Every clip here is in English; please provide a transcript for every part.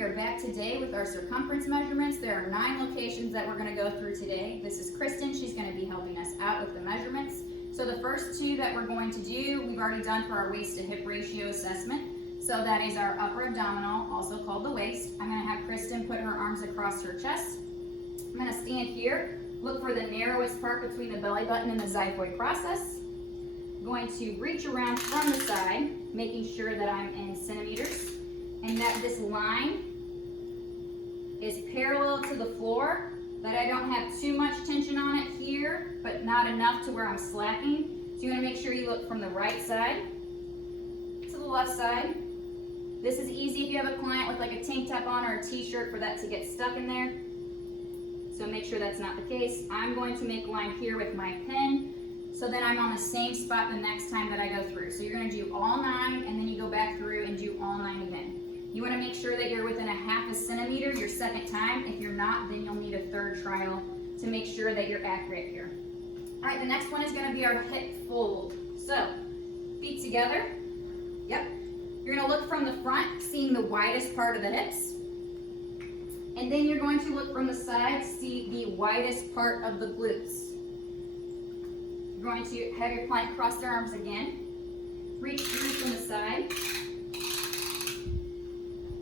We are back today with our circumference measurements. There are 9 locations that we're going to go through today. This is Kristen. She's going to be helping us out with the measurements. So the first 2 that we're going to do, we've already done for our waist to hip ratio assessment. So that is our upper abdominal, also called the waist. I'm going to have Kristen put her arms across her chest. I'm going to stand here, look for the narrowest part between the belly button and the xiphoid process. I'm going to reach around from the side, making sure that I'm in centimeters, and that this line is parallel to the floor, that I don't have too much tension on it here, but not enough to where I'm slacking. So you want to make sure you look from the right side to the left side. This is easy if you have a client with like a tank top on or a t-shirt for that to get stuck in there. So make sure that's not the case. I'm going to make a line here with my pen, so then I'm on the same spot the next time that I go through. So you're going to do all 9, and then you go back through and do all 9 again. You want to make sure that you're within a ½ centimeter your second time. If you're not, then you'll need a third trial to make sure that you're accurate here. All right, the next one is going to be our hip fold. So feet together. Yep. You're going to look from the front, seeing the widest part of the hips. And then you're going to look from the side, see the widest part of the glutes. You're going to have your client cross their arms again. Reach through from the side.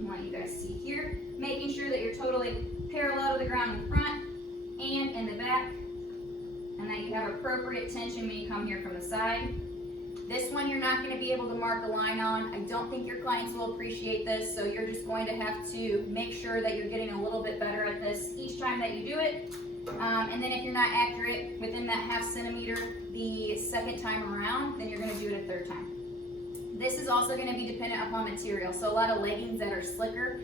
I want you guys to see here, making sure that you're totally parallel to the ground in the front and in the back, and that you have appropriate tension when you come here from the side. This one you're not going to be able to mark a line on. I don't think your clients will appreciate this, so you're just going to have to make sure that you're getting a little bit better at this each time that you do it. And then if you're not accurate within that ½ centimeter the second time around, then you're going to do it a third time. This is also going to be dependent upon material. So a lot of leggings that are slicker,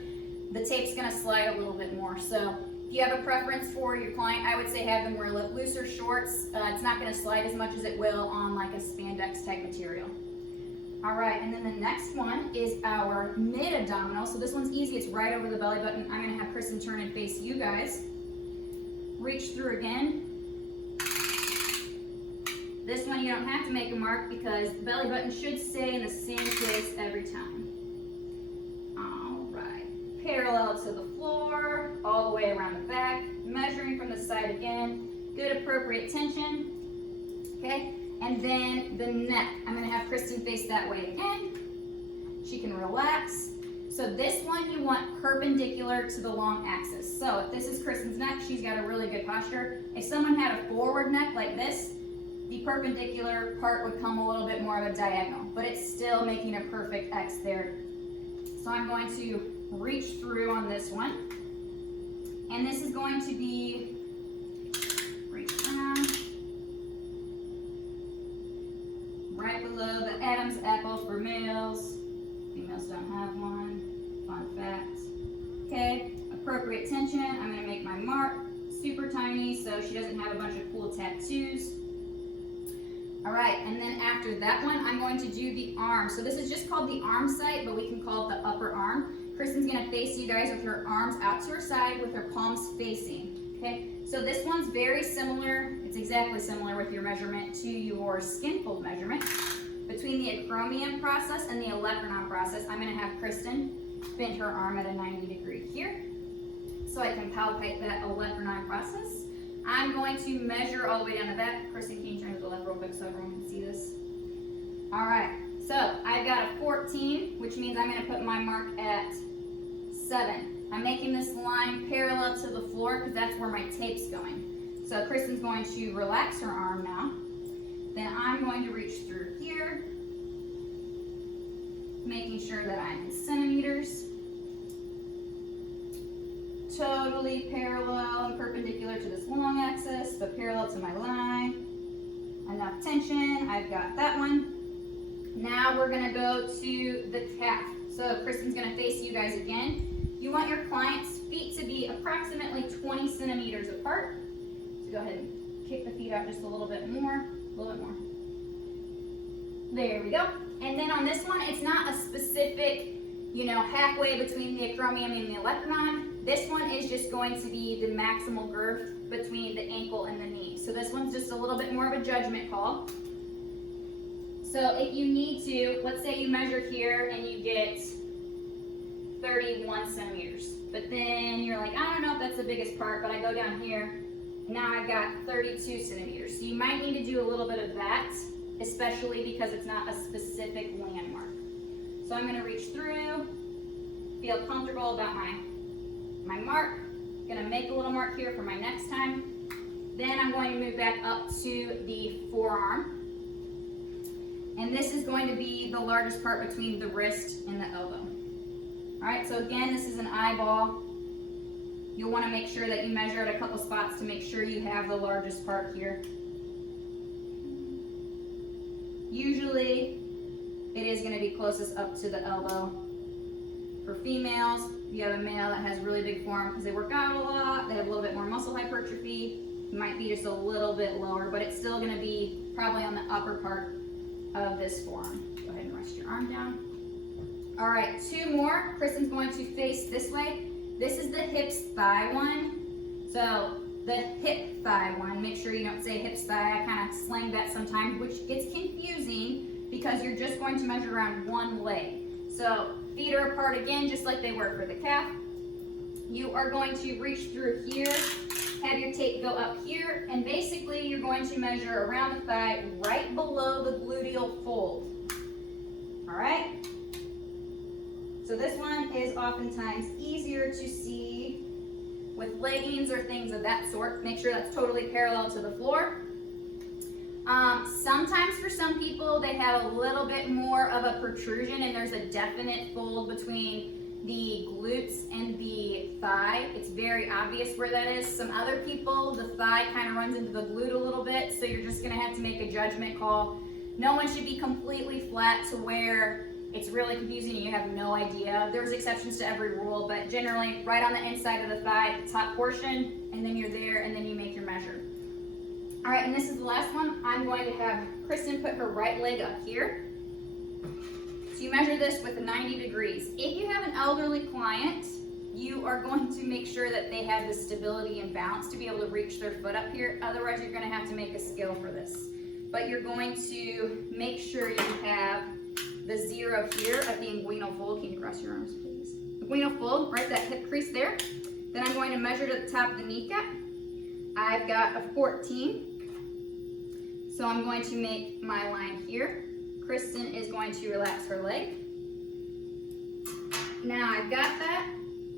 the tape's going to slide a little bit more. So if you have a preference for your client, I would say have them wear looser shorts. It's not going to slide as much as it will on like a spandex type material. All right, and then the next one is our mid-abdominal. So this one's easy. It's right over the belly button. I'm going to have Kristen turn and face you guys. Reach through again. This one you don't have to make a mark because the belly button should stay in the same place every time. All right, parallel to the floor, all the way around the back, measuring from the side again, good appropriate tension, okay? And then the neck, I'm gonna have Kristen face that way again. She can relax. So this one you want perpendicular to the long axis. So if this is Kristen's neck, she's got a really good posture. If someone had a forward neck like this, the perpendicular part would come a little bit more of a diagonal, but it's still making a perfect X there. So I'm going to reach through on this one. And this is going to be, reach around, right below the Adam's apple for males. Females don't have one, fun fact. Okay, appropriate tension. I'm going to make my mark super tiny so she doesn't have a bunch of cool tattoos. All right, and then after that one, I'm going to do the arm. So this is just called the arm site, but we can call it the upper arm. Kristen's gonna face you guys with her arms out to her side with her palms facing, okay? So this one's very similar, it's exactly similar with your measurement to your skin fold measurement. Between the acromion process and the olecranon process, I'm gonna have Kristen bend her arm at a 90-degree here, so I can palpate that olecranon process. I'm going to measure all the way down the back. Kristen, can you turn to the left real quick so everyone can see this? All right, so I've got a 14, which means I'm gonna put my mark at 7. I'm making this line parallel to the floor because that's where my tape's going. So Kristen's going to relax her arm now. Then I'm going to reach through here, making sure that I'm in centimeters. Totally parallel and perpendicular to this long axis, but parallel to my line. Enough tension, I've got that one. Now we're gonna go to the calf. So Kristen's gonna face you guys again. You want your client's feet to be approximately 20 centimeters apart. So go ahead and kick the feet out just a little bit more, There we go. And then on this one, it's not a specific, halfway between the acromion and the olecranon. This one is just going to be the maximal girth between the ankle and the knee. So this one's just a little bit more of a judgment call. So if you need to, let's say you measure here and you get 31 centimeters. But then you're like, I don't know if that's the biggest part, but I go down here, and now I've got 32 centimeters. So you might need to do a little bit of that, especially because it's not a specific landmark. So I'm gonna reach through, feel comfortable about my mark. Gonna make a little mark here for my next time. Then I'm going to move back up to the forearm. And this is going to be the largest part between the wrist and the elbow. All right, so again, this is an eyeball. You'll want to make sure that you measure at a couple spots to make sure you have the largest part here. Usually, it is going to be closest up to the elbow. For females, if you have a male that has really big forearm because they work out a lot, they have a little bit more muscle hypertrophy, it might be just a little bit lower, but it's still going to be probably on the upper part of this forearm. Go ahead and rest your arm down. All right, 2 more. Kristen's going to face this way. This is the hips thigh one. So the hip thigh one, make sure you don't say hips thigh. I kind of slang that sometimes, which gets confusing because you're just going to measure around one leg. So feet are apart again, just like they were for the calf. You are going to reach through here, have your tape go up here, and basically you're going to measure around the thigh right below the gluteal fold. All right? So this one is oftentimes easier to see with leggings or things of that sort. Make sure that's totally parallel to the floor. Sometimes for some people, they have a little bit more of a protrusion and there's a definite fold between the glutes and the thigh. It's very obvious where that is. Some other people, the thigh kind of runs into the glute a little bit, so you're just gonna have to make a judgment call. No one should be completely flat to where it's really confusing and you have no idea. There's exceptions to every rule, but generally right on the inside of the thigh, the top portion, and then you're there and then you make your measure. All right, and this is the last one. I'm going to have Kristen put her right leg up here. So you measure this with 90 degrees. If you have an elderly client, you are going to make sure that they have the stability and balance to be able to reach their foot up here. Otherwise, you're gonna have to make a skill for this. But you're going to make sure you have the 0 here at the inguinal fold. Can you cross your arms, please? Inguinal fold, right, that hip crease there. Then I'm going to measure to the top of the kneecap. I've got a 14. So I'm going to make my line here. Kristen is going to relax her leg. Now I've got that.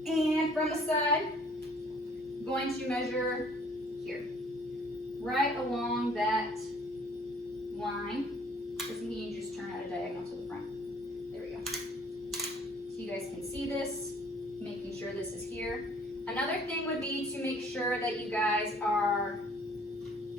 And from the side, I'm going to measure here. Right along that line. Kristen, can you just turn at a diagonal to the front? There we go. So you guys can see this, making sure this is here. Another thing would be to make sure that you guys are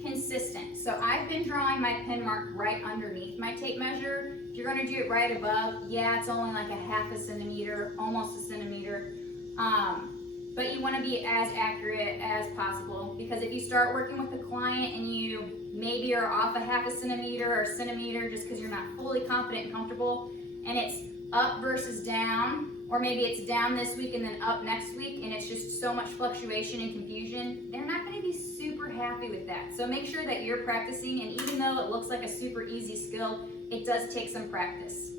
consistent. So I've been drawing my pin mark right underneath my tape measure. If you're going to do it right above, yeah, it's only like a half a centimeter, almost a centimeter. But you want to be as accurate as possible, because if you start working with the client and you maybe are off a half a centimeter or a centimeter just because you're not fully confident and comfortable, and it's up versus down, or maybe it's down this week and then up next week, and it's just so much fluctuation and confusion, they're not going to be super happy with that. So make sure that you're practicing, and even though it looks like a super easy skill, it does take some practice.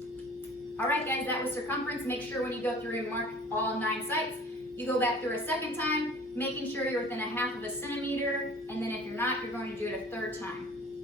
All right, guys, that was circumference. Make sure when you go through and mark all 9 sites, you go back through a second time, making sure you're within a half of a centimeter, and then if you're not, you're going to do it a third time.